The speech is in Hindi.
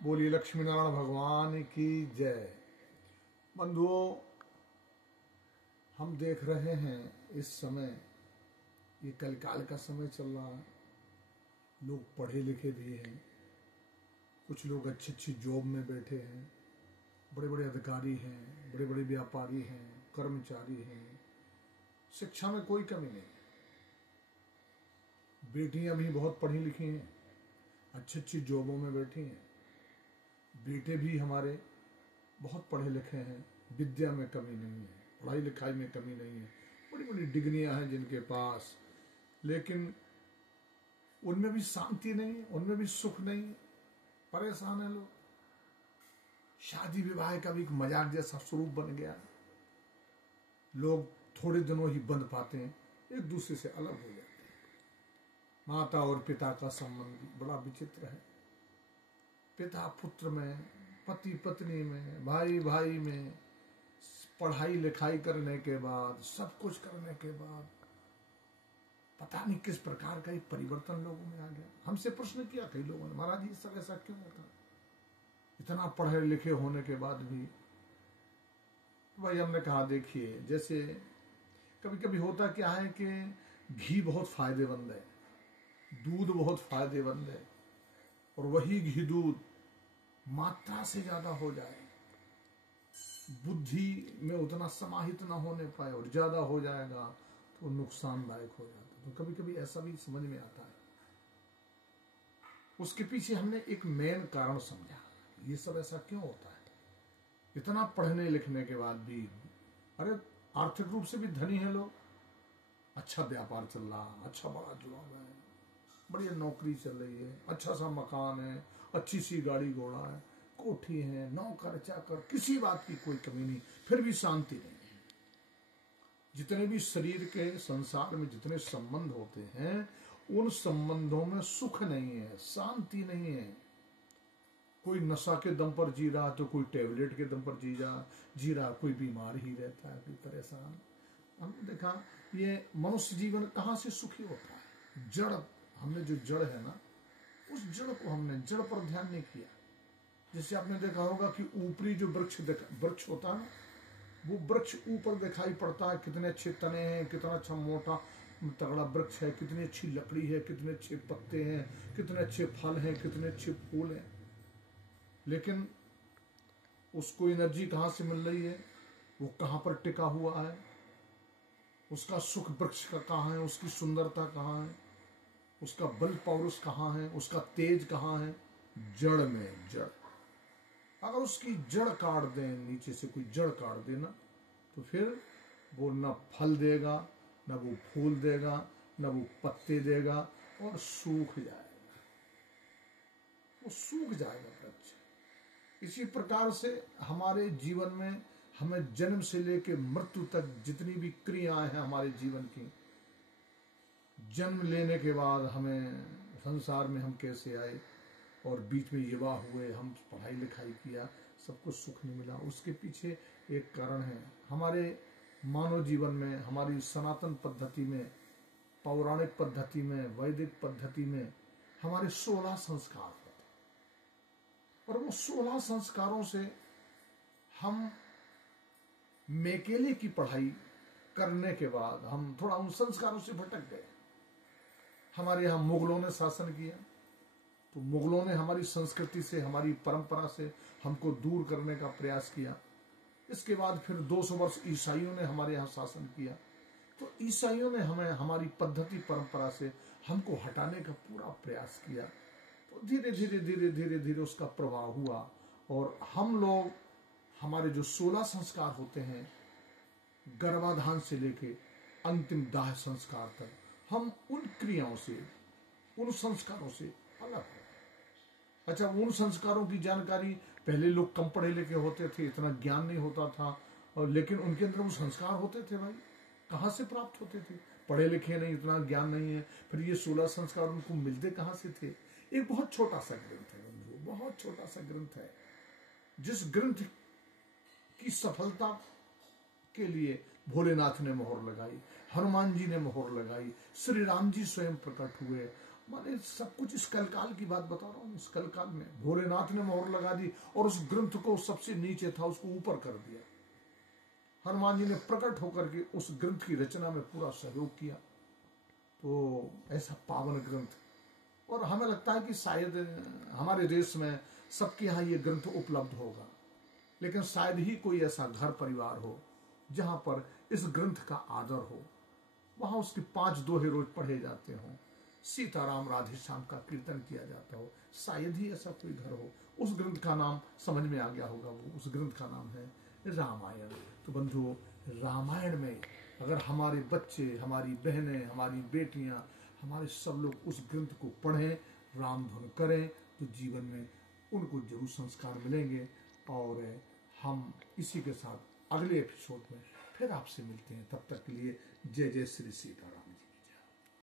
बोलिए लक्ष्मी नारायण भगवान की जय। बंधुओं, हम देख रहे हैं इस समय ये कलकाल का समय चल रहा है। लोग पढ़े लिखे भी हैं, कुछ लोग अच्छी अच्छी जॉब में बैठे हैं, बड़े बड़े अधिकारी हैं, बड़े बड़े व्यापारी हैं, कर्मचारी हैं। शिक्षा में कोई कमी नहीं है। बेटियां भी बहुत पढ़ी लिखी हैं, अच्छी अच्छी जॉबों में बैठी हैं। बेटे भी हमारे बहुत पढ़े लिखे हैं, विद्या में कमी नहीं है, पढ़ाई लिखाई में कमी नहीं है, बड़ी बड़ी डिग्रियां हैं जिनके पास, लेकिन उनमें भी शांति नहीं, उनमें भी सुख नहीं, परेशान है लोग। शादी विवाह का भी एक मजाक जैसा स्वरूप बन गया। लोग थोड़े दिनों ही बंध पाते हैं, एक दूसरे से अलग हो जाते हैं। माता और पिता का संबंध बड़ा विचित्र है। पिता पुत्र में, पति पत्नी में, भाई भाई में, पढ़ाई लिखाई करने के बाद, सब कुछ करने के बाद पता नहीं किस प्रकार का एक परिवर्तन लोगों में आ गया। हमसे प्रश्न किया कई लोगों ने, महाराज जी सब ऐसा क्यों होता, इतना पढ़े लिखे होने के बाद भी। भाई हमने कहा देखिए, जैसे कभी कभी होता क्या है कि घी बहुत फायदेमंद है, दूध बहुत फायदेमंद है, और वही घी दूध मात्रा से ज्यादा हो जाए, बुद्धि में उतना समाहित ना होने पाए और ज्यादा हो जाएगा तो नुकसानदायक हो जाता है। तो कभी कभी ऐसा भी समझ में आता है। उसके पीछे हमने एक मेन कारण समझा, ये सब ऐसा क्यों होता है। इतना पढ़ने लिखने के बाद भी, अरे आर्थिक रूप से भी धनी है लोग, अच्छा व्यापार चल रहा, अच्छा बड़ा जॉब है, बढ़िया नौकरी चल रही है, अच्छा सा मकान है, अच्छी सी गाड़ी घोड़ा है, कोठी है, नौकर चाकर, किसी बात की कोई कमी नहीं, फिर भी शांति नहीं है। जितने भी शरीर के संसार में जितने संबंध होते हैं, उन संबंधों में सुख नहीं है, शांति नहीं है। कोई नशा के दम पर जी रहा तो कोई टैबलेट के दम पर जी रहा, कोई बीमार ही रहता है, कोई परेशान। हमने देखा ये मनुष्य जीवन कहाँ से सुखी होता है। जड़, हमने जो जड़ है ना, उस जड़ को हमने, जड़ पर ध्यान नहीं किया। जैसे आपने देखा होगा कि ऊपरी जो वृक्ष होता है, वो वृक्ष ऊपर दिखाई पड़ता है, कितने अच्छे तने हैं, कितना अच्छा मोटा तगड़ा वृक्ष है, कितनी अच्छी लकड़ी है, कितने अच्छे पत्ते हैं, कितने अच्छे फल हैं, कितने अच्छे फूल हैं, लेकिन उसको एनर्जी कहाँ से मिल रही है, वो कहाँ पर टिका हुआ है, उसका सुख वृक्ष का कहाँ है, उसकी सुंदरता कहाँ है, उसका बल पौरुष कहाँ है, उसका तेज कहाँ है, जड़ में। जड़ अगर उसकी जड़ काट दें, नीचे से कोई जड़ काट देना, तो फिर वो न फल देगा, न वो फूल देगा, न वो पत्ते देगा, और सूख जाएगा, वो सूख जाएगा वृक्ष। इसी प्रकार से हमारे जीवन में, हमें जन्म से लेकर मृत्यु तक जितनी भी क्रियाएं हैं हमारे जीवन की, जन्म लेने के बाद हमें संसार में हम कैसे आए, और बीच में युवा हुए, हम पढ़ाई लिखाई किया, सब कुछ सुख नहीं मिला, उसके पीछे एक कारण है। हमारे मानव जीवन में, हमारी सनातन पद्धति में, पौराणिक पद्धति में, वैदिक पद्धति में हमारे 16 संस्कार होते, और वो 16 संस्कारों से हम मेकेले की पढ़ाई करने के बाद हम थोड़ा उन संस्कारों से भटक गए। हमारे यहाँ मुगलों ने शासन किया, तो मुगलों ने हमारी संस्कृति से, हमारी परंपरा से हमको दूर करने का प्रयास किया। इसके बाद फिर 200 वर्ष ईसाइयों ने हमारे यहाँ शासन किया, तो ईसाइयों ने हमें हमारी पद्धति परंपरा से हमको हटाने का पूरा प्रयास किया। तो धीरे धीरे धीरे धीरे धीरे उसका प्रभाव हुआ, और हम लोग, हमारे जो 16 संस्कार होते हैं, गर्भाधान से लेके अंतिम दाह संस्कार तक, हम उन क्रियाओं से, उन संस्कारों से अलग है। अच्छा, उन संस्कारों की जानकारी, पहले लोग कम पढ़े लिखे होते थे, इतना ज्ञान नहीं होता था, और लेकिन उनके अंदर वो संस्कार होते थे। भाई कहाँ से प्राप्त होते थे, पढ़े लिखे नहीं, इतना ज्ञान नहीं है, फिर ये 16 संस्कार उनको मिलते कहाँ से थे। एक बहुत छोटा सा ग्रंथ है बंधु, बहुत छोटा सा ग्रंथ है, जिस ग्रंथ की सफलता के लिए भोलेनाथ ने मोहर लगाई, हनुमान जी ने मोहर लगाई, श्री राम जी स्वयं प्रकट हुए, माने सब कुछ इस कलकाल की बात बता रहा हूँ। इस कलकाल में भोलेनाथ ने मोहर लगा दी और उस ग्रंथ को सबसे नीचे था उसको ऊपर कर दिया। हनुमान जी ने प्रकट होकर के उस ग्रंथ की रचना में पूरा सहयोग किया। तो ऐसा पावन ग्रंथ, और हमें लगता है कि शायद हमारे देश में सबके यहाँ ये ग्रंथ उपलब्ध होगा, लेकिन शायद ही कोई ऐसा घर परिवार हो जहां पर इस ग्रंथ का आदर हो, वहां उसके 5 दोहे रोज पढ़े जाते हों, सीताराम राधे श्याम का कीर्तन किया जाता हो। शायद ही ऐसा कोई घर हो। उस ग्रंथ का नाम समझ में आ गया होगा, वो उस ग्रंथ का नाम है रामायण। तो बंधुओं, रामायण में अगर हमारे बच्चे, हमारी बहनें, हमारी बेटियां, हमारे सब लोग उस ग्रंथ को पढ़ें, राम धुन करें, तो जीवन में उनको जरूर संस्कार मिलेंगे। और हम इसी के साथ अगले एपिसोड में फिर आपसे मिलते हैं। तब तक के लिए जय जय श्री सीताराम।